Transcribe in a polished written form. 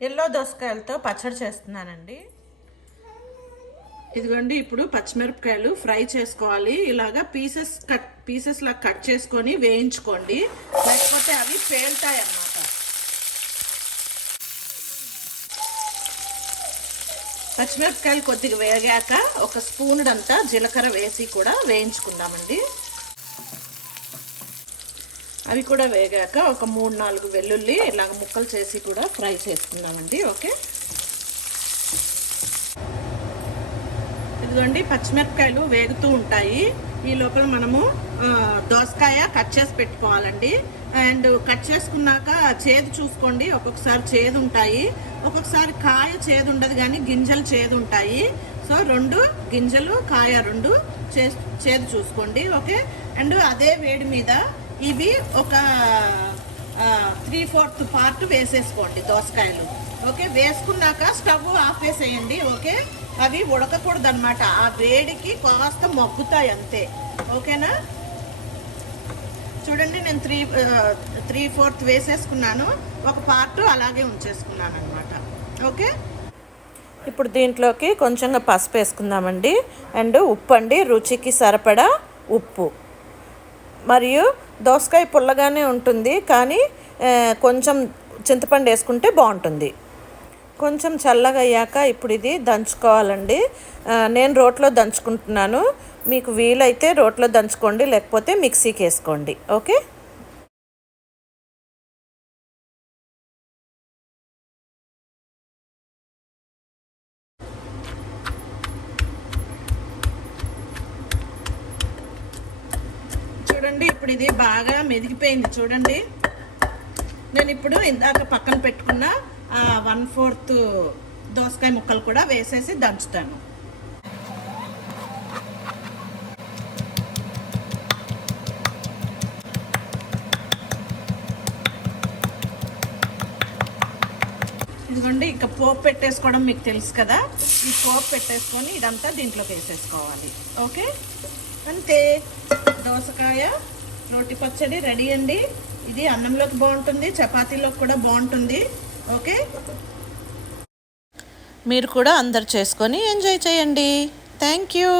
Yellow దోసకాయలతో పచ్చడి చేస్తున్నానండి. ఇదిగోండి, ఇప్పుడు పచ్చిమిరపకాయలు ఫ్రై చేసుకోవాలి. ఇలాగా పీసెస్ లా కట్ చేసుకొని వేయించుకోండి, లేకపోతే అవి పేలుతాయి అన్నమాట. పచ్చిమిరపకాయలు కొద్దిగా వేగాక ఒక స్పూన్ అంతా జీలకర్ర వేసి కూడా వేయించుకుందామండి. అవి కూడా వేగాక ఒక 3-4 వెల్లుల్లి ఇలాగ ముక్కలు చేసి కూడా ఫ్రై చేసుకుందామండి. ఓకే, ఇదిగోండి పచ్చిమిరపకాయలు వేగుతూ ఉంటాయి. ఈ లోపల మనము దోసకాయ కట్ చేసి పెట్టుకోవాలండి. అండ్ కట్ చేసుకున్నాక చేదు చూసుకోండి. ఒక్కొక్కసారి చేదు ఉంటాయి, ఒక్కొక్కసారి కాయ చేదు ఉండదు, కానీ గింజలు చేదు ఉంటాయి. సో 2 గింజలు కాయ 2 చేదు చూసుకోండి. ఓకే, అండ్ అదే వేడి మీద ఇవి ఒక 3/4 పార్ట్ వేసేసుకోండి దోసకాయలు. ఓకే, వేసుకున్నాక స్టవ్ ఆఫ్ వేసేయండి. ఓకే, అవి ఉడకకూడదు అనమాట, ఆ వేడికి కాస్త మగ్గుతాయి అంతే. ఓకేనా, చూడండి నేను 3/4 వేసేసుకున్నాను, ఒక పార్ట్ అలాగే ఉంచేసుకున్నాను అనమాట. ఓకే, ఇప్పుడు దీంట్లోకి కొంచెంగా పసుపు వేసుకుందామండి. అండ్ ఉప్పు అండి, రుచికి సరిపడా ఉప్పు. మరియు దోసకాయ పుల్లగానే ఉంటుంది, కానీ కొంచెం చింతపండు వేసుకుంటే బాగుంటుంది. కొంచెం చల్లగా అయ్యాక ఇప్పుడు ఇది దంచుకోవాలండి. నేను రోట్లో దంచుకుంటున్నాను, మీకు వీలైతే రోట్లో దంచుకోండి, లేకపోతే మిక్సీకి వేసుకోండి. ఓకే, చూడండి ఇప్పుడు ఇది బాగా మెదిగిపోయింది. చూడండి, నేను ఇప్పుడు ఇందాక పక్కన పెట్టుకున్న 1/4 దోసకాయ ముక్కలు కూడా వేసేసి దంచుతాను. ఇదిగోండి, ఇక పోపు పెట్టేసుకోవడం మీకు తెలుసు కదా. ఈ పోపు పెట్టేసుకొని ఇదంతా దీంట్లోకి వేసేసుకోవాలి. ఓకే, అంతే, దోసకాయ రోటి పచ్చడి రెడీ అండి. ఇది అన్నంలోకి బాగుంటుంది, చపాతీలోకి కూడా బాగుంటుంది. ఓకే, మీరు కూడా అందరు చేసుకొని ఎంజాయ్ చేయండి. Thank you.